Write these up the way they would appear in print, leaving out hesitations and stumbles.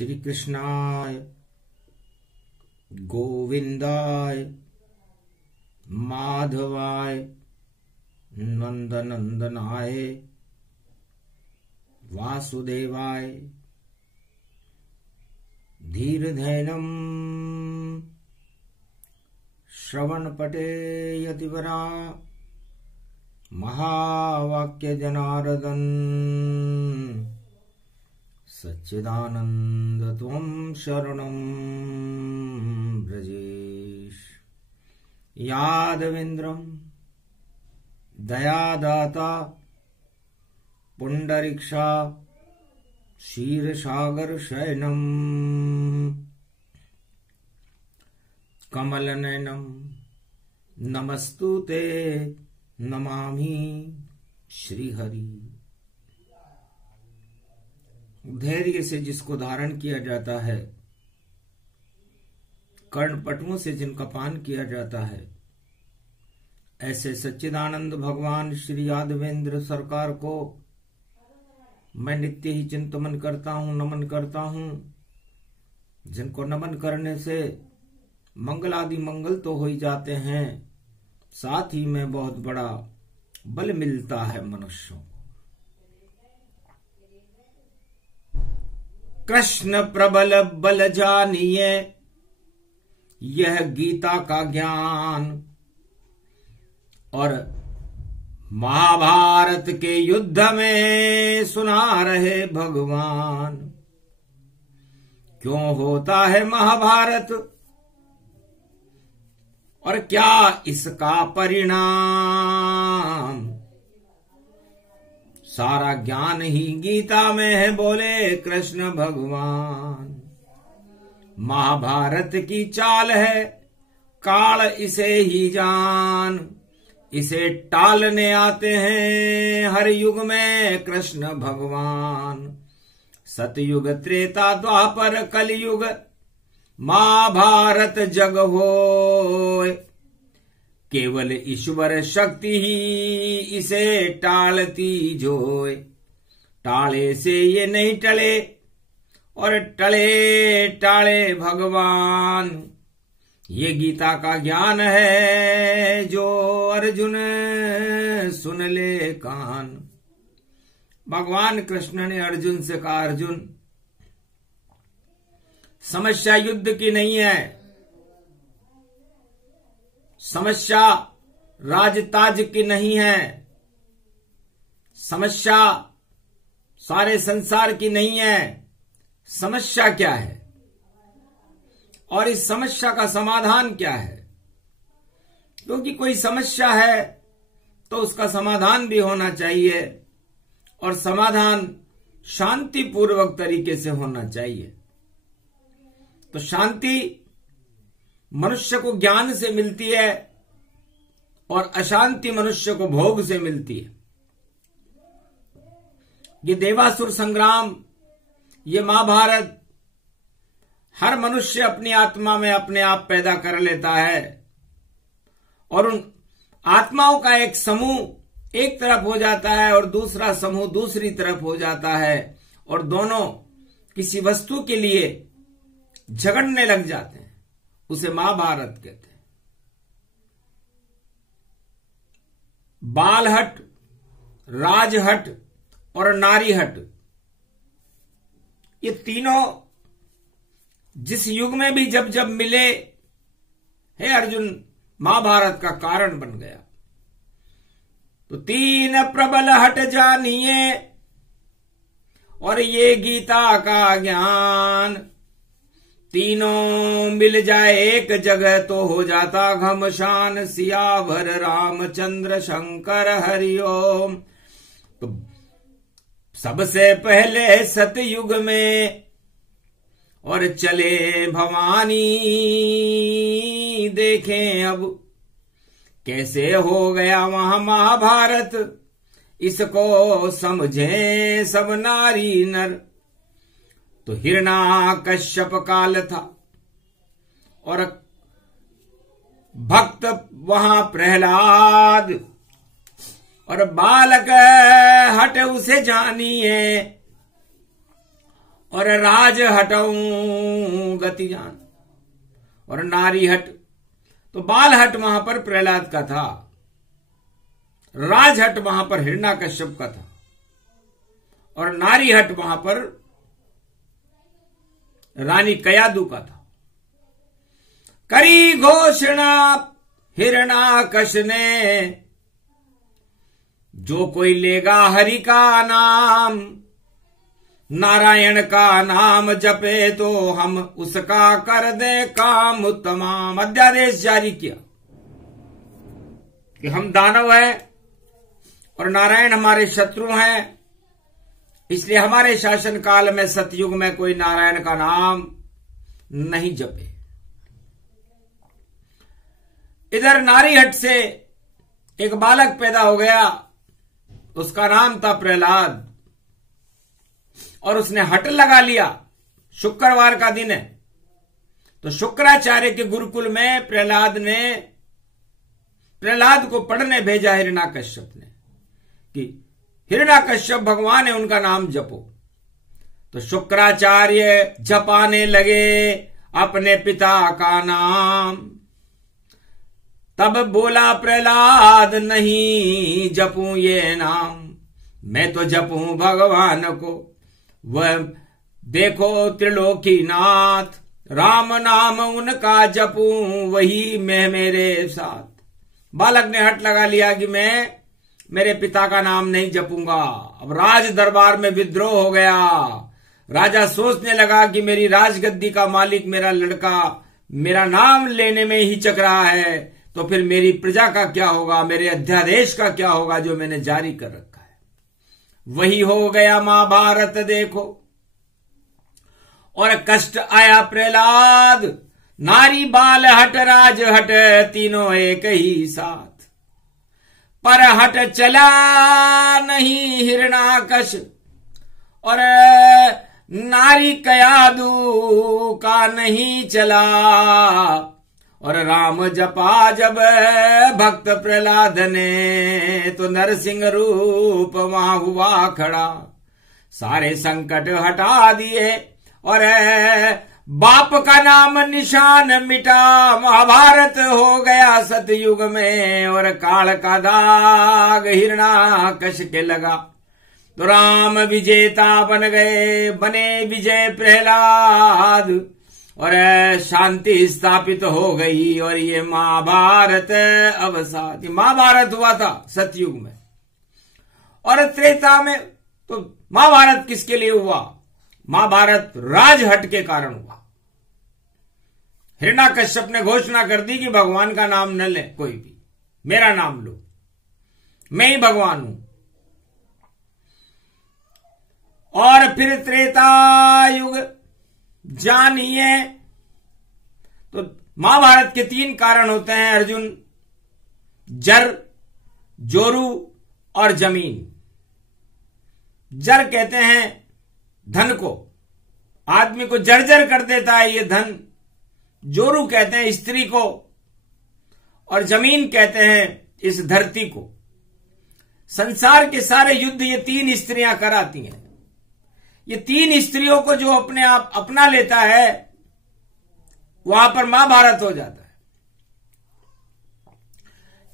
श्री कृष्णाय गोविंदाय माधवाय नंदनंदनाय वासुदेवाय धीरधैर्यं श्रवणपटे यतिवरा महावाक्य जनार्दन सच्चिदानंद त्वं शरणं व्रजेश। यादवेन्द्रं दयादाता पुंडरीक्षा क्षीरसागर शयनम् कमलनयनं नमस्तुते नमामि श्रीहरि। धैर्य से जिसको धारण किया जाता है, कर्णपटुओं से जिनका पान किया जाता है, ऐसे सच्चिदानंद भगवान श्री यादवेंद्र सरकार को मैं नित्य ही चिंतन करता हूँ, नमन करता हूँ। जिनको नमन करने से मंगल आदि मंगल तो हो ही जाते हैं, साथ ही में बहुत बड़ा बल मिलता है मनुष्यों को। कृष्ण प्रबल बल जानिए यह गीता का ज्ञान, और महाभारत के युद्ध में सुना रहे भगवान। क्यों होता है महाभारत और क्या इसका परिणाम, सारा ज्ञान ही गीता में है, बोले कृष्ण भगवान। महाभारत की चाल है काल इसे ही जान, इसे टालने आते हैं हर युग में कृष्ण भगवान। सतयुग त्रेता द्वापर कलयुग महाभारत जग होय, केवल ईश्वर शक्ति ही इसे टालती जोय। टाले से ये नहीं टले और टले टाले भगवान, ये गीता का ज्ञान है जो अर्जुन सुन ले कान। भगवान कृष्ण ने अर्जुन से कहा, अर्जुन समस्या युद्ध की नहीं है, समस्या राजताज की नहीं है, समस्या सारे संसार की नहीं है। समस्या क्या है और इस समस्या का समाधान क्या है? क्योंकि कोई समस्या है तो उसका समाधान भी होना चाहिए, और समाधान शांतिपूर्वक तरीके से होना चाहिए। तो शांति मनुष्य को ज्ञान से मिलती है और अशांति मनुष्य को भोग से मिलती है। ये देवासुर संग्राम, ये महाभारत, हर मनुष्य अपनी आत्मा में अपने आप पैदा कर लेता है, और उन आत्माओं का एक समूह एक तरफ हो जाता है और दूसरा समूह दूसरी तरफ हो जाता है, और दोनों किसी वस्तु के लिए झगड़ने लग जाते हैं। उसे महाभारत कहते हैं। बालहट, राजहट और नारीहट, ये तीनों जिस युग में भी जब जब मिले, हे अर्जुन, महाभारत का कारण बन गया। तो तीन प्रबल हट जानिए और ये गीता का ज्ञान, तीनों मिल जाए एक जगह तो हो जाता घमशान। सियावर रामचंद्र शंकर हरिओम। तो सबसे पहले सतयुग में और चले भवानी, देखें अब कैसे हो गया वहां महाभारत, इसको समझे सब नारी नर। तो हिरण्याकश्यप काल था और भक्त वहां प्रहलाद, और बालक हट उसे जानिए, और राज हटऊं गति जान, और नारी हट। तो बाल हट वहां पर प्रहलाद का था, राजहट वहां पर हिरण्याकश्यप का था, और नारी हट वहां पर रानी कयादू का था। करी घोषणा हिरण्याकश ने, जो कोई लेगा हरि का नाम, नारायण का नाम जपे तो हम उसका कर दे काम तमाम। अध्यादेश जारी किया कि हम दानव हैं और नारायण हमारे शत्रु हैं, इसलिए हमारे शासन काल में सतयुग में कोई नारायण का नाम नहीं जपे। इधर नारीहट से एक बालक पैदा हो गया, उसका नाम था प्रहलाद, और उसने हट लगा लिया। शुक्रवार का दिन है, तो शुक्राचार्य के गुरुकुल में प्रहलाद को पढ़ने भेजा हिरण्याकश्यप ने कि हिरण्याकश्यप भगवान है, उनका नाम जपो। तो शुक्राचार्य जपाने लगे अपने पिता का नाम। तब बोला प्रहलाद, नहीं जपूं ये नाम, मैं तो जपूं भगवान को। वह देखो त्रिलोकीनाथ, राम नाम उनका जपूं, वही मैं मेरे साथ। बालक ने हट लगा लिया कि मैं मेरे पिता का नाम नहीं जपूंगा। अब राज दरबार में विद्रोह हो गया। राजा सोचने लगा कि मेरी राजगद्दी का मालिक मेरा लड़का मेरा नाम लेने में ही चक रहा है, तो फिर मेरी प्रजा का क्या होगा, मेरे अध्यादेश का क्या होगा जो मैंने जारी कर रखा है। वही हो गया महाभारत देखो। और कष्ट आया प्रहलाद, नारी बाल हट राज हट, तीनों एक ही साथ। पर हट चला नहीं हिरण्याकश, और नारी कयादू का नहीं चला। और राम जपा जब भक्त प्रहलाद ने, तो नरसिंह रूप वहां हुआ खड़ा। सारे संकट हटा दिए और बाप का नाम निशान मिटा। महाभारत हो गया सतयुग में, और काल का दाग हिरण्याकश के लगा। तो राम विजेता बन गए, बने विजय प्रहलाद, और शांति स्थापित हो गई। और ये महाभारत अवसाद, महाभारत हुआ था सतयुग में। और त्रेता में तो महाभारत किसके लिए हुआ? महाभारत राजहट के कारण हुआ। हिरण्याकश्यप ने घोषणा कर दी कि भगवान का नाम न ले कोई भी, मेरा नाम लो, मैं ही भगवान हूं। और फिर त्रेता युग जानिए, तो महाभारत के 3 कारण होते हैं अर्जुन, जर, जोरू और जमीन। जर कहते हैं धन को, आदमी को जर्जर कर देता है ये धन। जोरू कहते हैं स्त्री को, और जमीन कहते हैं इस धरती को। संसार के सारे युद्ध ये 3 स्त्रियां कराती हैं। ये 3 स्त्रियों को जो अपने आप अपना लेता है, वहां पर महाभारत हो जाता है।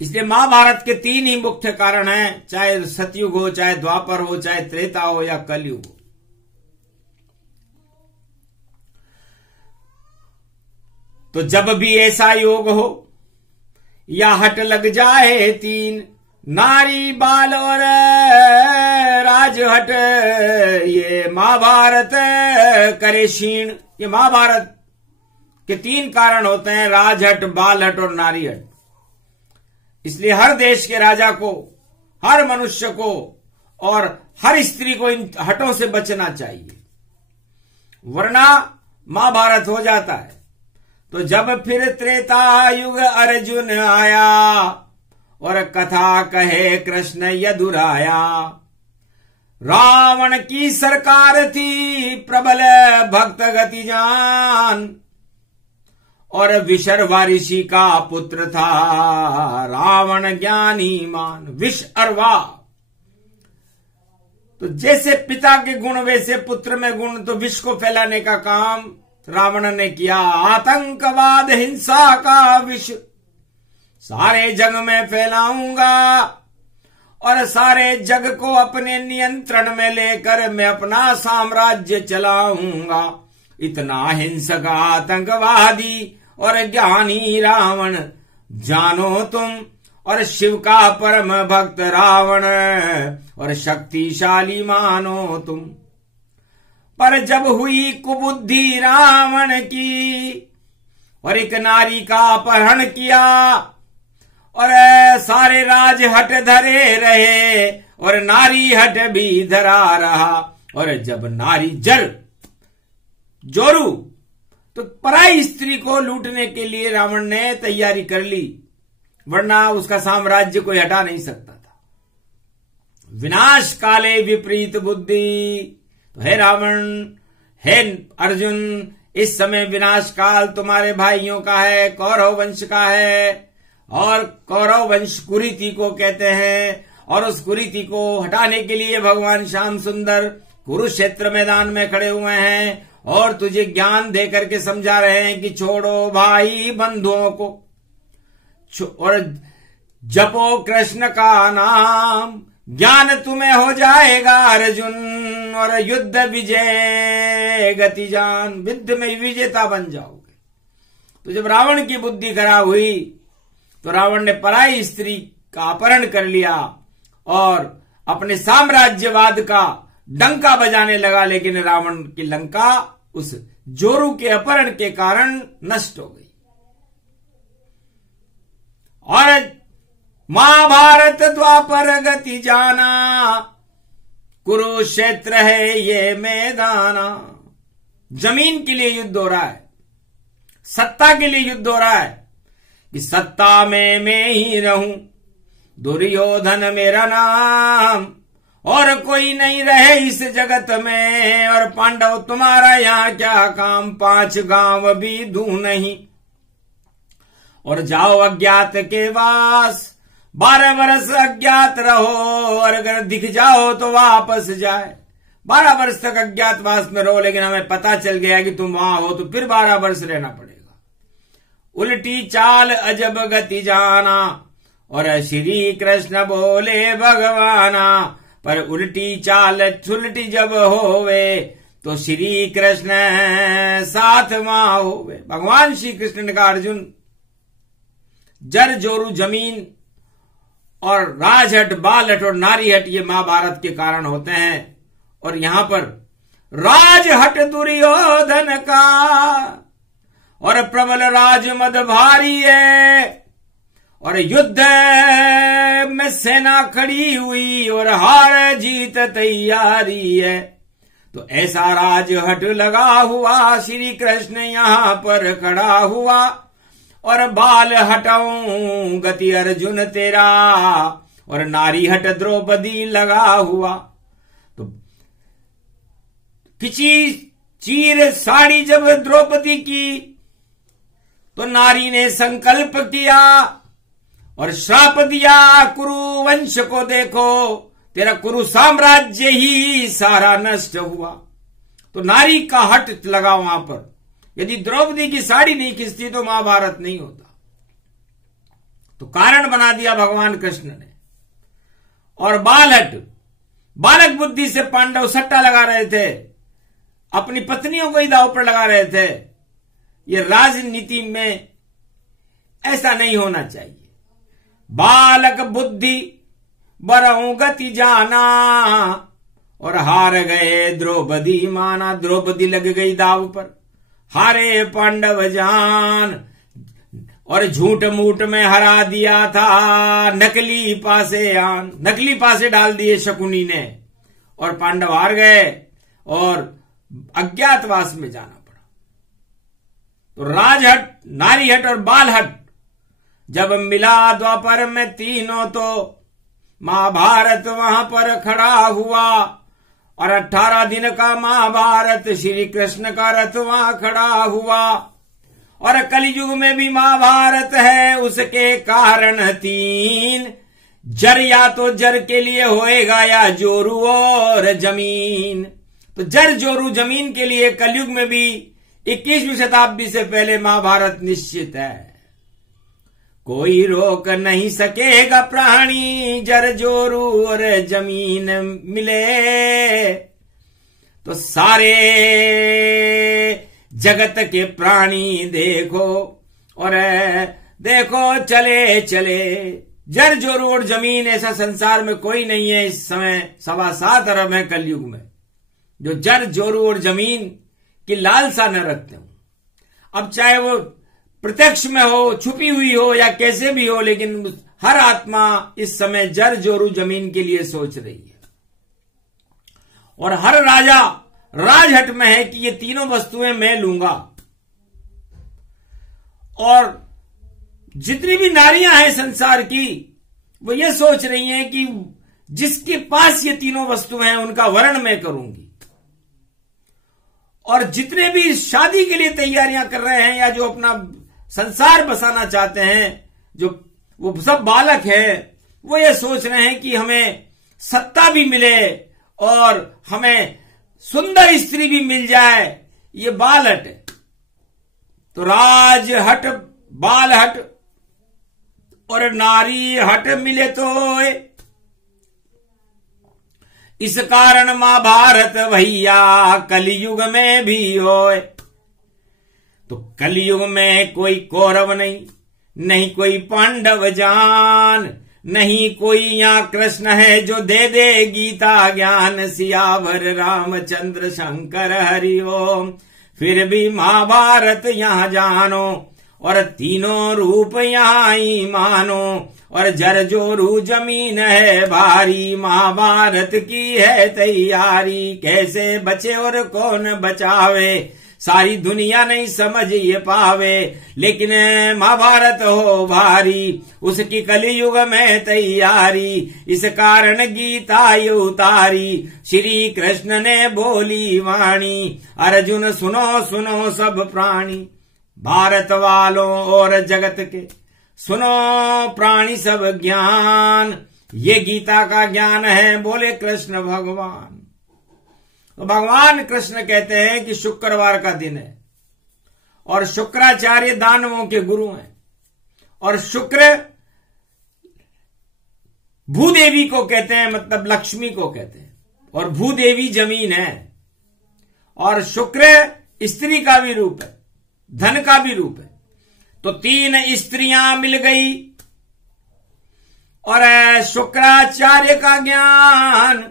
इसलिए महाभारत के 3 ही मुख्य कारण हैं, चाहे सतयुग हो, चाहे द्वापर हो, चाहे त्रेता हो या कलयुग हो। तो जब भी ऐसा योग हो या हट लग जाए 3, नारी बाल और राजहट, ये महाभारत करे क्षीण। ये महाभारत के 3 कारण होते हैं, राजहट, बालहट और नारीहट। इसलिए हर देश के राजा को, हर मनुष्य को और हर स्त्री को इन हटों से बचना चाहिए, वरना महाभारत हो जाता है। तो जब फिर त्रेता युग अर्जुन आया, और कथा कहे कृष्ण यदुराया। रावण की सरकार थी प्रबल भक्त गति जान, और विशर्वा ऋषि का पुत्र था रावण ज्ञानी मान। विश अर्वा तो जैसे पिता के गुण वैसे पुत्र में गुण, तो विश्व को फैलाने का काम रावण ने किया। आतंकवाद हिंसा का विष सारे जग में फैलाऊंगा और सारे जग को अपने नियंत्रण में लेकर मैं अपना साम्राज्य चलाऊंगा। इतना हिंसक आतंकवादी और ज्ञानी रावण जानो तुम, और शिव का परम भक्त रावण और शक्तिशाली मानो तुम। पर जब हुई कुबुद्धि रावण की और एक नारी का अपहरण किया और सारे राज हट धरे रहे और नारी हट भी धरा रहा, और जब नारी जोरू तो पराई स्त्री को लूटने के लिए रावण ने तैयारी कर ली, वरना उसका साम्राज्य कोई हटा नहीं सकता था। विनाश काले विपरीत बुद्धि। तो हे रावण, हे अर्जुन, इस समय विनाश काल तुम्हारे भाइयों का है, कौरव वंश का है, और कौरव वंश कुरीति को कहते हैं, और उस कुरीति को हटाने के लिए भगवान श्याम सुंदर कुरुक्षेत्र मैदान में खड़े हुए हैं और तुझे ज्ञान दे करके समझा रहे हैं कि छोड़ो भाई बंधुओं को और जपो कृष्ण का नाम, ज्ञान तुम्हें हो जाएगा अर्जुन, और युद्ध विजय गति जान, युद्ध में विजेता बन जाओगे। तो जब रावण की बुद्धि खराब हुई तो रावण ने पराई स्त्री का अपहरण कर लिया और अपने साम्राज्यवाद का डंका बजाने लगा, लेकिन रावण की लंका उस जोरू के अपहरण के कारण नष्ट हो गई। और महाभारत द्वापर गति जाना, कुरुक्षेत्र है ये मैदाना। जमीन के लिए युद्ध हो रहा है, सत्ता के लिए युद्ध हो रहा है कि सत्ता में मैं ही रहूं, दुर्योधन मेरा नाम, और कोई नहीं रहे इस जगत में, और पांडव तुम्हारा यहां क्या काम, 5 गांव भी दूं नहीं, और जाओ अज्ञात के वास, 12 वर्ष अज्ञात रहो, और अगर दिख जाओ तो वापस जाए। 12 वर्ष तक अज्ञातवास में रहो, लेकिन हमें पता चल गया कि तुम वहां हो तो फिर 12 वर्ष रहना पड़ेगा। उल्टी चाल अजब गति जाना, और श्री कृष्ण बोले भगवाना, पर उल्टी चाल उल्टी जब होवे तो श्री कृष्ण साथ वहां होवे। भगवान श्री कृष्ण ने कहा, अर्जुन, जर जोरू जमीन और राजहट, बालहट और नारीहट ये महाभारत के कारण होते हैं, और यहां पर राजहट दुर्योधन का और प्रबल राजमद भारी है, और युद्ध में सेना खड़ी हुई और हार जीत तैयारी है। तो ऐसा राजहट लगा हुआ, श्री कृष्ण यहां पर खड़ा हुआ, और बाल हटाऊं गति अर्जुन तेरा, और नारी हट द्रौपदी लगा हुआ। तो किसी चीर साड़ी जब द्रौपदी की तो नारी ने संकल्प किया और श्राप दिया, कुरु वंश को देखो, तेरा कुरु साम्राज्य ही सारा नष्ट हुआ। तो नारी का हट लगा वहां पर। यदि द्रौपदी की साड़ी नहीं खिंचती तो महाभारत नहीं होता। तो कारण बना दिया भगवान कृष्ण ने। और बालहट, बालक बुद्धि से पांडव सट्टा लगा रहे थे, अपनी पत्नियों को ही दांव पर लगा रहे थे। ये राजनीति में ऐसा नहीं होना चाहिए। बालक बुद्धि बरहु गति जाना, और हार गए द्रौपदी माना। द्रौपदी लग गई दाव पर, हारे पांडव जान, और झूठ मूठ में हरा दिया था नकली पासे आन। नकली पासे डाल दिए शकुनी ने, और पांडव हार गए और अज्ञातवास में जाना पड़ा। तो राजहट, नारीहट और बालहट जब मिला द्वापर में तीनों, तो महाभारत वहां पर खड़ा हुआ। और 18 दिन का महाभारत, श्री कृष्ण का रथ वहां खड़ा हुआ। और कलयुग में भी महाभारत है, उसके कारण 3 जर या तो जर के लिए होएगा या जोरू और जमीन। तो जर जोरू जमीन के लिए कलयुग में भी 21वीं शताब्दी से पहले महाभारत निश्चित है। कोई रोक नहीं सकेगा प्राणी, जर जोरू और जमीन मिले। तो सारे जगत के प्राणी देखो और देखो चले चले, जर जोरू और जमीन ऐसा संसार में कोई नहीं है इस समय 7.25 अरब है कलयुग में जो जर जोरू और जमीन की लालसा न रखते हो। अब चाहे वो प्रत्यक्ष में हो, छुपी हुई हो या कैसे भी हो, लेकिन हर आत्मा इस समय जर जोरू जमीन के लिए सोच रही है। और हर राजा राजहट में है कि ये तीनों वस्तुएं मैं लूंगा। और जितनी भी नारियां हैं संसार की, वो ये सोच रही हैं कि जिसके पास ये तीनों वस्तुएं हैं उनका वर्ण मैं करूंगी। और जितने भी शादी के लिए तैयारियां कर रहे हैं या जो अपना संसार बसाना चाहते हैं, जो वो सब बालक है, वो ये सोच रहे हैं कि हमें सत्ता भी मिले और हमें सुंदर स्त्री भी मिल जाए। ये बालहट है। तो राज हट, बाल हट और नारी हट मिले तो इस कारण महाभारत भैया कलयुग में भी होए। तो कलयुग में कोई कौरव नहीं, नहीं कोई पांडव जान, नहीं कोई यहाँ कृष्ण है जो दे दे गीता ज्ञान। सियावर रामचंद्र शंकर हरि ओम। फिर भी महाभारत यहाँ जानो और तीनों रूप यहाँ ही मानो। और जर जोरू जमीन है भारी, महाभारत की है तैयारी। कैसे बचे और कौन बचावे, सारी दुनिया नहीं समझ ये पावे। लेकिन महाभारत हो भारी, उसकी कलयुग में तैयारी। इस कारण गीता ये उतारी, श्री कृष्ण ने बोली वाणी। अर्जुन सुनो सुनो सब प्राणी, भारत वालों और जगत के सुनो प्राणी सब ज्ञान। ये गीता का ज्ञान है, बोले कृष्ण भगवान। तो भगवान कृष्ण कहते हैं कि शुक्रवार का दिन है और शुक्राचार्य दानवों के गुरु हैं। और शुक्र भूदेवी को कहते हैं, मतलब लक्ष्मी को कहते हैं। और भूदेवी जमीन है। और शुक्र स्त्री का भी रूप है, धन का भी रूप है। तो 3 स्त्रियां मिल गई और शुक्राचार्य का ज्ञान।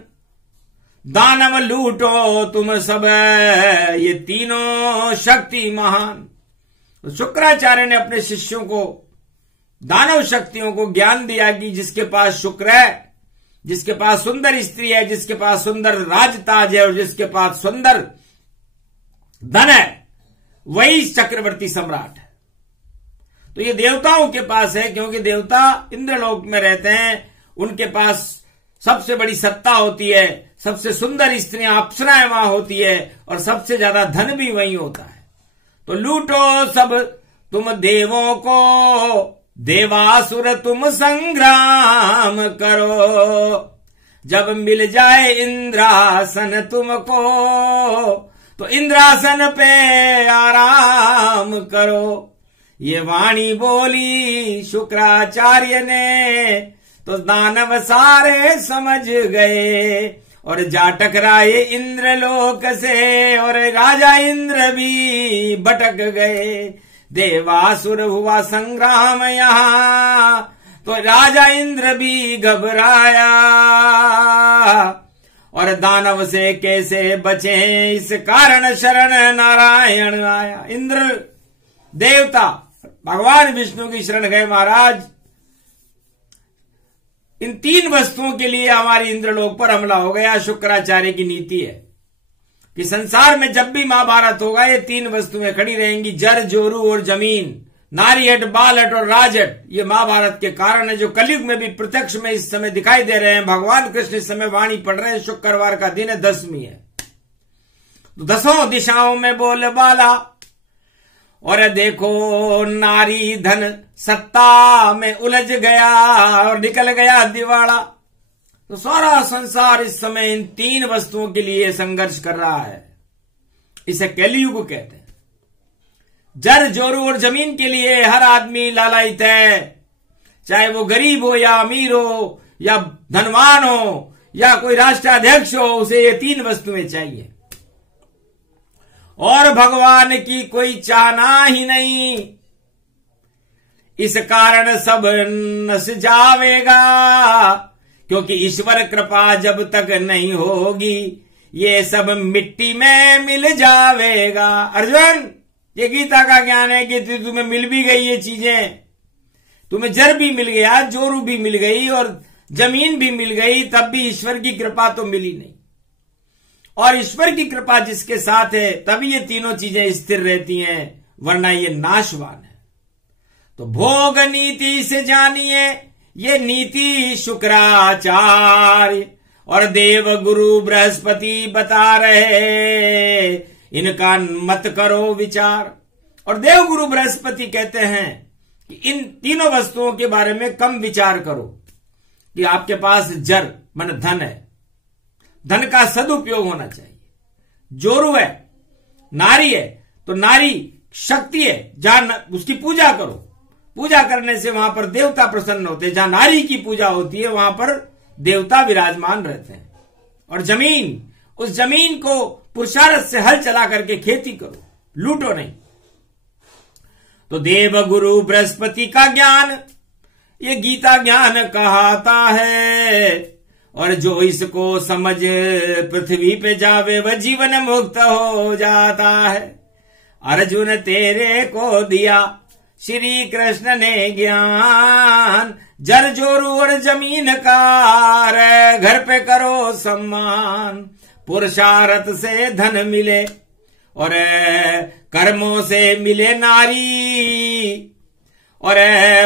दानव लूटो तुम सब, ये तीनों शक्ति महान। तो शुक्राचार्य ने अपने शिष्यों को, दानव शक्तियों को ज्ञान दिया कि जिसके पास शुक्र है, जिसके पास सुंदर स्त्री है, जिसके पास सुंदर राजताज है और जिसके पास सुंदर धन है, वही चक्रवर्ती सम्राट है। तो ये देवताओं के पास है, क्योंकि देवता इंद्रलोक में रहते हैं। उनके पास सबसे बड़ी सत्ता होती है, सबसे सुंदर स्त्रियां अप्सराएं वहां होती है और सबसे ज्यादा धन भी वहीं होता है। तो लूटो सब तुम देवों को, देवासुर तुम संग्राम करो। जब मिल जाए इंद्रासन तुमको, तो इंद्रासन पे आराम करो। ये वाणी बोली शुक्राचार्य ने, तो दानव सारे समझ गए और जा टकराए इंद्रलोक से। और राजा इंद्र भी भटक गए, देवासुर हुआ संग्राम यहाँ। तो राजा इंद्र भी घबराया और दानव से कैसे बचे, इस कारण शरण नारायण आया। इंद्र देवता भगवान विष्णु की शरण गए, महाराज इन 3 वस्तुओं के लिए हमारी इंद्रलोक पर हमला हो गया। शुक्राचार्य की नीति है कि संसार में जब भी महाभारत होगा ये 3 वस्तुएं खड़ी रहेंगी, जर जोरू और जमीन, नारीहट, बालहट और राजहट। ये महाभारत के कारण है जो कलयुग में भी प्रत्यक्ष में इस समय दिखाई दे रहे हैं। भगवान कृष्ण इस समय वाणी पढ़ रहे हैं। शुक्रवार का दिन है, 10वीं है। तो 10 दिशाओं में बोल बाला और देखो नारी धन सत्ता में उलझ गया और निकल गया दिवाड़ा। तो सारा संसार इस समय इन 3 वस्तुओं के लिए संघर्ष कर रहा है। इसे कलियुग कहते हैं। जर जोरू और जमीन के लिए हर आदमी लालायित है, चाहे वो गरीब हो या अमीर हो या धनवान हो या कोई राष्ट्राध्यक्ष हो, उसे ये 3 वस्तुएं चाहिए और भगवान की कोई चाहना ही नहीं। इस कारण सब नस जावेगा, क्योंकि ईश्वर कृपा जब तक नहीं होगी ये सब मिट्टी में मिल जावेगा। अर्जुन, ये गीता का ज्ञान है कि तुम्हें मिल भी गई ये चीजें, तुम्हें जर भी मिल गया, जोरू भी मिल गई और जमीन भी मिल गई, तब भी ईश्वर की कृपा तो मिली नहीं। और ईश्वर की कृपा जिसके साथ है तभी ये तीनों चीजें स्थिर रहती हैं, वरना ये नाशवान है। तो भोग नीति से जानिए ये नीति शुक्राचार्य और देव गुरु बृहस्पति बता रहे, इनका मत करो विचार। और देव गुरु बृहस्पति कहते हैं कि इन तीनों वस्तुओं के बारे में कम विचार करो, कि आपके पास जर मन धन है, धन का सदुपयोग होना चाहिए। जोरू है, नारी है, तो नारी शक्ति है, जहां उसकी पूजा करो। पूजा करने से वहां पर देवता प्रसन्न होते हैं। जहां नारी की पूजा होती है वहां पर देवता विराजमान रहते हैं। और जमीन, उस जमीन को पुरुषार्थ से हल चला करके खेती करो, लूटो नहीं। तो देव गुरु बृहस्पति का ज्ञान ये गीता ज्ञान कहता है, और जो इसको समझ पृथ्वी पे जावे वह जीवन मुक्त हो जाता है। अर्जुन तेरे को दिया श्री कृष्ण ने ज्ञान, जर जोरू और जमीन का घर पे करो सम्मान। पुरुषार्थ से धन मिले और कर्मों से मिले नारी, और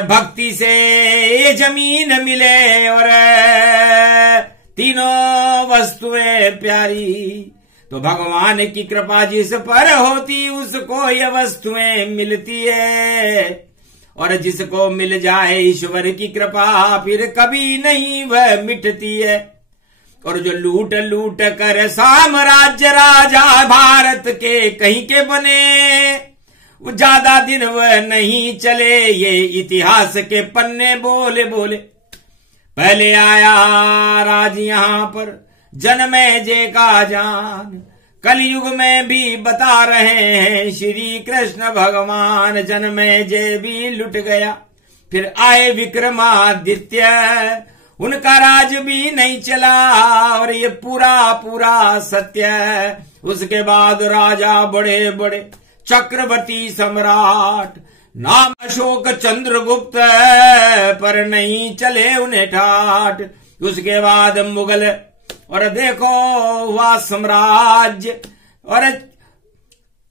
भक्ति से ये जमीन मिले, और तीनों वस्तुएं प्यारी। तो भगवान की कृपा जिस पर होती उसको ये वस्तुएं मिलती है, और जिसको मिल जाए ईश्वर की कृपा फिर कभी नहीं वह मिटती है। और जो लूट लूट कर साम्राज्य राजा भारत के कहीं के बने, वो ज्यादा दिन वह नहीं चले, ये इतिहास के पन्ने बोले बोले। पहले आया राज यहां पर जन्मे जे का जान, कलयुग में भी बता रहे हैं श्री कृष्ण भगवान। जन्मे जे भी लुट गया, फिर आए विक्रमादित्य, उनका राज भी नहीं चला, और ये पूरा पूरा सत्य है। उसके बाद राजा बड़े बड़े चक्रवर्ती सम्राट, नाम अशोक चंद्रगुप्त, पर नहीं चले उन्हें ठाठ। उसके बाद मुगल, और देखो हुआ साम्राज्य, और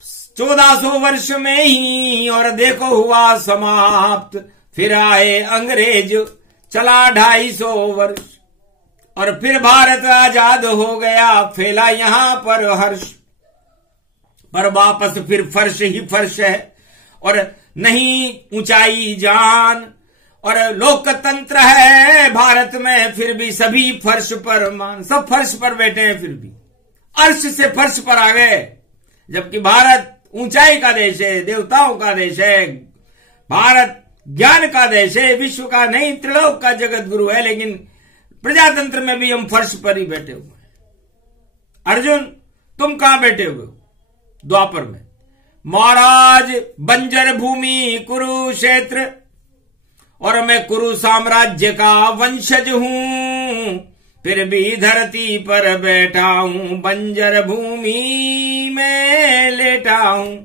1400 वर्ष में ही, और देखो हुआ समाप्त। फिर आए अंग्रेज, चला 250 वर्ष, और फिर भारत आजाद हो गया, फैला यहां पर हर्ष। पर वापस फिर फर्श ही फर्श है, और नहीं ऊंचाई जान, और लोकतंत्र है भारत में, फिर भी सभी फर्श पर मान। सब फर्श पर बैठे हैं, फिर भी अर्श से फर्श पर आ गए। जबकि भारत ऊंचाई का देश है, देवताओं का देश है, भारत ज्ञान का देश है, विश्व का नहीं त्रिलोक का जगत गुरु है, लेकिन प्रजातंत्र में भी हम फर्श पर ही बैठे हुए हैं। अर्जुन, तुम कहां बैठे हुए हो? द्वापर में। महाराज बंजर भूमि कुरुक्षेत्र, और मैं कुरु साम्राज्य का वंशज हूं, फिर भी धरती पर बैठा हूं, बंजर भूमि में लेटा हूं।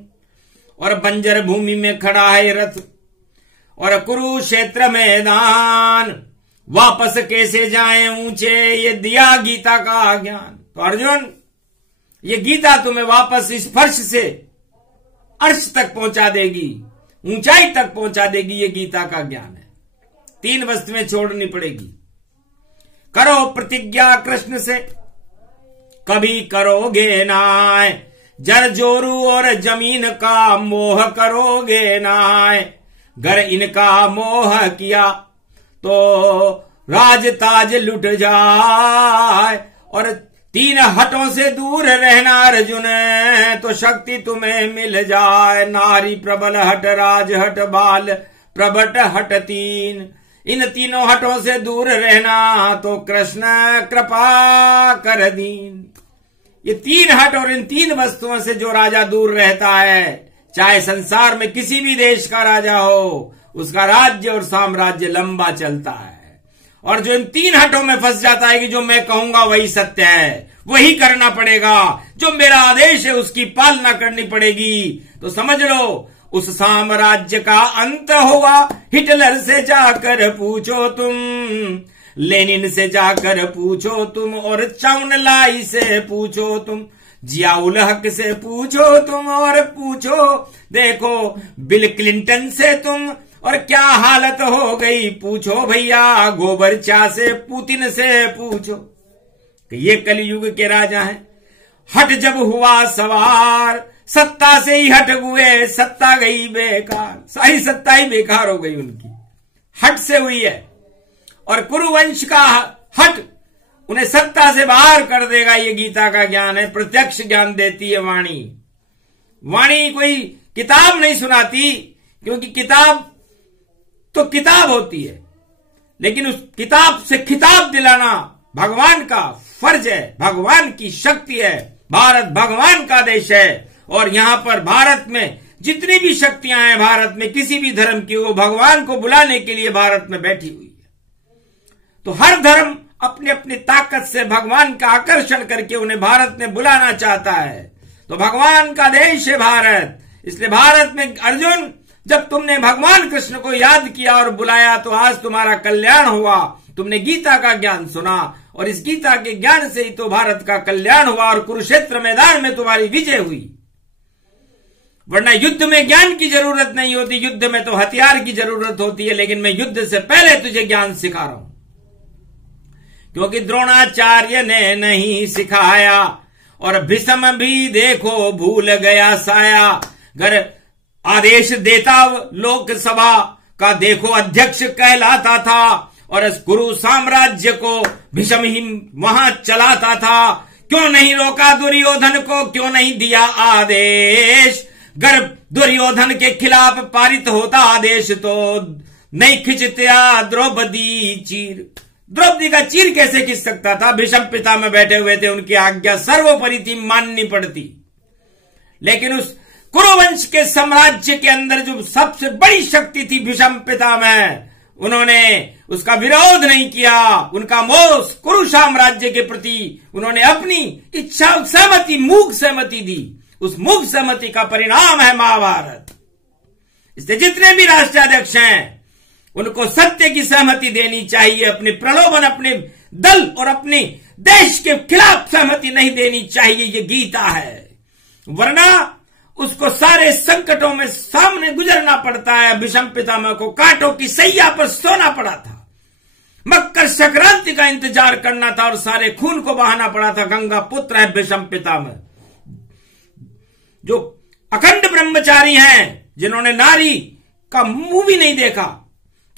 और बंजर भूमि में खड़ा है रथ, और कुरुक्षेत्र मैदान, वापस कैसे जाएं ऊंचे, ये दिया गीता का ज्ञान। तो अर्जुन, ये गीता तुम्हें वापस इस फर्श से अर्श तक पहुंचा देगी, ऊंचाई तक पहुंचा देगी। ये गीता का ज्ञान है। 3 वस्तुएं छोड़नी पड़ेगी। करो प्रतिज्ञा कृष्ण से, कभी करोगे ना जर जोरू और जमीन का मोह करोगे नाय, गर इनका मोह किया तो राज ताज लुट जाए। और 3 हटों से दूर रहना अर्जुन, तो शक्ति तुम्हें मिल जाए। नारी प्रबल हट, राज हट, बाल प्रबट हट 3, इन 3 हटों से दूर रहना तो कृष्ण कृपा कर दीन। ये 3 हट और इन 3 वस्तुओं से जो राजा दूर रहता है, चाहे संसार में किसी भी देश का राजा हो, उसका राज्य और साम्राज्य लंबा चलता है। और जो इन 3 हटों में फंस जाता है कि जो मैं कहूंगा वही सत्य है, वही करना पड़ेगा, जो मेरा आदेश है उसकी पालना करनी पड़ेगी, तो समझ लो उस साम्राज्य का अंत होगा। हिटलर से जाकर पूछो तुम, लेनिन से जाकर पूछो तुम, और चाउन लाई से पूछो तुम, जियाउल हक से पूछो तुम, और पूछो देखो बिल क्लिंटन से तुम, और क्या हालत हो गई पूछो भैया गोबरचा से, पुतिन से पूछो। ये कलयुग के राजा हैं। हट जब हुआ सवार, सत्ता से ही हट हुए, सत्ता गई बेकार, सारी सत्ता ही बेकार हो गई उनकी, हट से हुई है। और कुरुवंश का हट उन्हें सत्ता से बाहर कर देगा। ये गीता का ज्ञान है, प्रत्यक्ष ज्ञान देती है वाणी। वाणी कोई किताब नहीं सुनाती, क्योंकि किताब तो किताब होती है, लेकिन उस किताब से खिताब दिलाना भगवान का फर्ज है, भगवान की शक्ति है। भारत भगवान का देश है, और यहां पर भारत में जितनी भी शक्तियां हैं, भारत में किसी भी धर्म की, वो भगवान को बुलाने के लिए भारत में बैठी हुई है। तो हर धर्म अपनी अपनी ताकत से भगवान का आकर्षण करके उन्हें भारत में बुलाना चाहता है। तो भगवान का देश है भारत। इसलिए भारत में अर्जुन, जब तुमने भगवान कृष्ण को याद किया और बुलाया, तो आज तुम्हारा कल्याण हुआ। तुमने गीता का ज्ञान सुना, और इस गीता के ज्ञान से ही तो भारत का कल्याण हुआ, और कुरुक्षेत्र मैदान में तुम्हारी विजय हुई। वरना युद्ध में ज्ञान की जरूरत नहीं होती, युद्ध में तो हथियार की जरूरत होती है। लेकिन मैं युद्ध से पहले तुझे ज्ञान सिखा रहा हूं, क्योंकि द्रोणाचार्य ने नहीं सिखाया, और भीष्म भी देखो भूल गया साया। घर आदेश देता लोकसभा का देखो अध्यक्ष कहलाता था, और इस कुरु साम्राज्य को भीष्म ही वहां चलाता था। क्यों नहीं रोका दुर्योधन को, क्यों नहीं दिया आदेश? गर दुर्योधन के खिलाफ पारित होता आदेश, तो नहीं खिंचता द्रौपदी चीर। द्रौपदी का चीर कैसे खिंच सकता था? भीष्म पिता में बैठे हुए थे, उनकी आज्ञा सर्वोपरि थी, माननी पड़ती। लेकिन उस कुरुवंश के साम्राज्य के अंदर जो सबसे बड़ी शक्ति थी भीष्म पिता में, उन्होंने उसका विरोध नहीं किया। उनका मोह कुरु साम्राज्य के प्रति उन्होंने अपनी इच्छा सहमति, मूक सहमति दी। उस मूक सहमति का परिणाम है महाभारत। इसलिए जितने भी राष्ट्राध्यक्ष हैं, उनको सत्य की सहमति देनी चाहिए। अपने प्रलोभन, अपने दल और अपने देश के खिलाफ सहमति नहीं देनी चाहिए। ये गीता है, वरना उसको सारे संकटों में सामने गुजरना पड़ता है। भीष्म पितामह को कांटों की सैया पर सोना पड़ा था, मकर संक्रांति का इंतजार करना था, और सारे खून को बहाना पड़ा था। गंगा पुत्र है भीष्म पितामह, जो अखंड ब्रह्मचारी हैं, जिन्होंने नारी का मुंह भी नहीं देखा।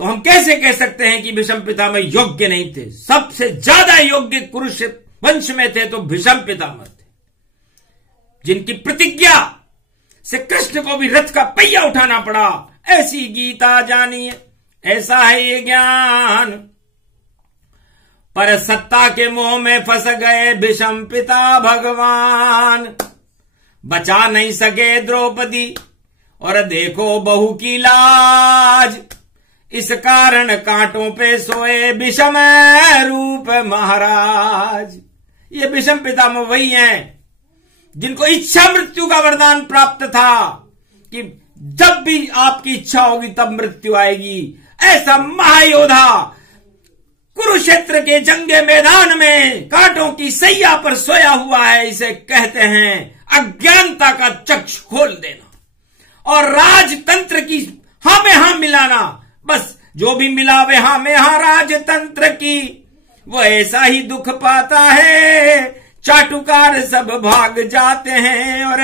तो हम कैसे कह सकते हैं कि भीष्म पितामह योग्य नहीं थे? सबसे ज्यादा योग्य कुरुष वंश में थे तो भीष्म पितामह थे, जिनकी प्रतिज्ञा से कृष्ण को भी रथ का पहिया उठाना पड़ा। ऐसी गीता जानिए, ऐसा है ये ज्ञान। पर सत्ता के मोह में फंस गए भीष्म पिता भगवान, बचा नहीं सके द्रौपदी और देखो बहू की लाज। इस कारण कांटों पे सोए भीष्म रूप महाराज। ये भीष्म पितामह वही हैं जिनको इच्छा मृत्यु का वरदान प्राप्त था कि जब भी आपकी इच्छा होगी तब मृत्यु आएगी। ऐसा महायोद्धा कुरुक्षेत्र के जंगे मैदान में कांटों की सैया पर सोया हुआ है। इसे कहते हैं अज्ञानता का चक्षु खोल देना और राजतंत्र की हां में हां मिलाना। बस जो भी मिला वे हां में हां राजतंत्र की, वो ऐसा ही दुख पाता है। चाटुकार सब भाग जाते हैं और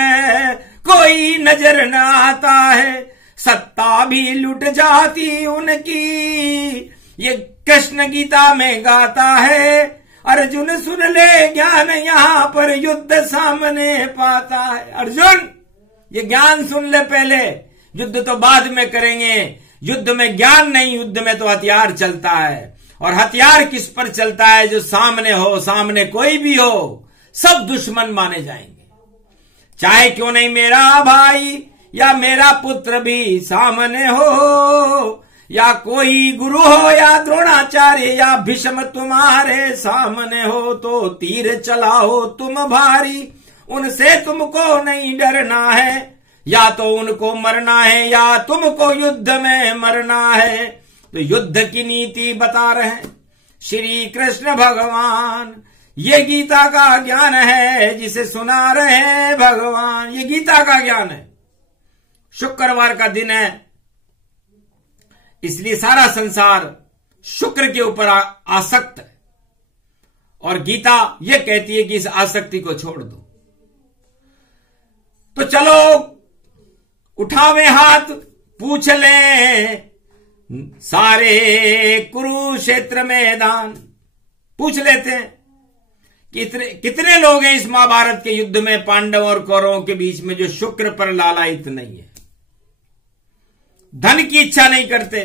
कोई नजर न आता है, सत्ता भी लुट जाती उनकी, ये कृष्ण गीता में गाता है। अर्जुन सुन ले ज्ञान यहां पर युद्ध सामने पाता है। अर्जुन ये ज्ञान सुन ले पहले, युद्ध तो बाद में करेंगे। युद्ध में ज्ञान नहीं, युद्ध में तो हथियार चलता है। और हथियार किस पर चलता है? जो सामने हो, सामने कोई भी हो, सब दुश्मन माने जाएंगे। चाहे क्यों नहीं मेरा भाई या मेरा पुत्र भी सामने हो, या कोई गुरु हो या द्रोणाचार्य या भीष्म तुम्हारे सामने हो, तो तीर चलाओ तुम भारी, उनसे तुमको नहीं डरना है। या तो उनको मरना है या तुमको युद्ध में मरना है। तो युद्ध की नीति बता रहे हैं श्री कृष्ण भगवान। ये गीता का ज्ञान है जिसे सुना रहे हैं भगवान। ये गीता का ज्ञान है। शुक्रवार का दिन है, इसलिए सारा संसार शुक्र के ऊपर आसक्त है। और गीता ये कहती है कि इस आसक्ति को छोड़ दो। तो चलो उठावे हाथ, पूछ ले सारे कुरुक्षेत्र मैदान। पूछ लेते हैं कितने लोग हैं इस महाभारत के युद्ध में पांडव और कौरवों के बीच में जो शुक्र पर लालायित नहीं है, धन की इच्छा नहीं करते,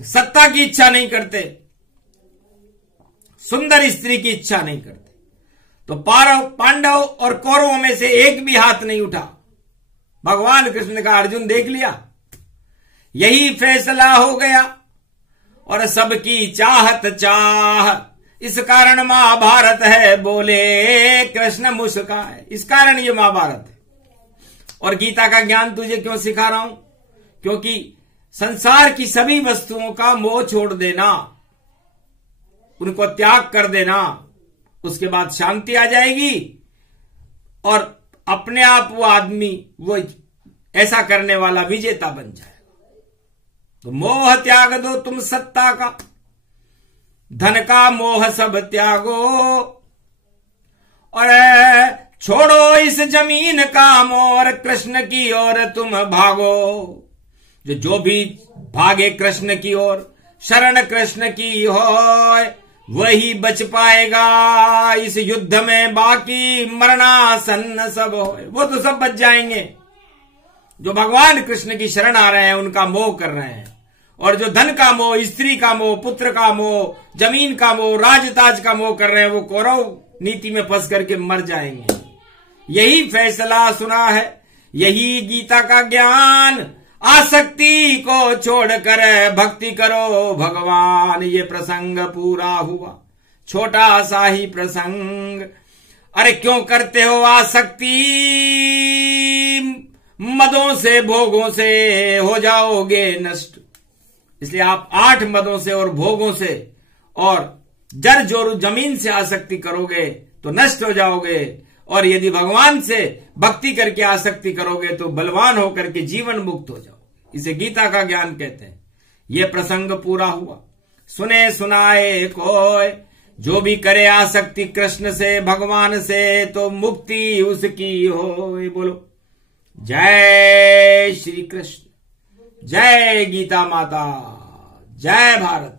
सत्ता की इच्छा नहीं करते, सुंदर स्त्री की इच्छा नहीं करते। तो पांडव और कौरवों में से एक भी हाथ नहीं उठा। भगवान कृष्ण ने कहा अर्जुन देख लिया, यही फैसला हो गया और सबकी चाहत चाह, इस कारण महाभारत है, बोले कृष्ण मुस्काए। इस कारण ये महाभारत है। और गीता का ज्ञान तुझे क्यों सिखा रहा हूं? क्योंकि संसार की सभी वस्तुओं का मोह छोड़ देना, उनको त्याग कर देना, उसके बाद शांति आ जाएगी और अपने आप वो आदमी, वो ऐसा करने वाला विजेता बन जाएगा। तो मोह त्याग दो तुम सत्ता का, धन का मोह सब त्यागो, और छोड़ो इस जमीन का मोह और कृष्ण की ओर तुम भागो। जो भी भागे कृष्ण की ओर, शरण कृष्ण की हो, वही बच पाएगा इस युद्ध में। बाकी मरणासन्न सब हो, वो तो सब बच जाएंगे। जो भगवान कृष्ण की शरण आ रहे हैं, उनका मोह कर रहे हैं, और जो धन का मोह, स्त्री का मोह, पुत्र का मोह, जमीन का मोह, राजताज का मोह कर रहे हैं, वो कौरव नीति में फंस करके मर जाएंगे। यही फैसला सुना है, यही गीता का ज्ञान। आसक्ति को छोड़कर भक्ति करो भगवान। ये प्रसंग पूरा हुआ, छोटा सा ही प्रसंग। अरे क्यों करते हो आसक्ति? मदों से भोगों से हो जाओगे नष्ट। इसलिए आप 8 मदों से और भोगों से और जर जोरू जमीन से आसक्ति करोगे तो नष्ट हो जाओगे। और यदि भगवान से भक्ति करके आसक्ति करोगे तो बलवान होकर के जीवन मुक्त हो जाओगे। इसे गीता का ज्ञान कहते हैं। यह प्रसंग पूरा हुआ। सुने सुनाए कोय, जो भी करे आसक्ति कृष्ण से, भगवान से, तो मुक्ति उसकी हो। बोलो जय श्री कृष्ण, जय गीता माता, जय भारत।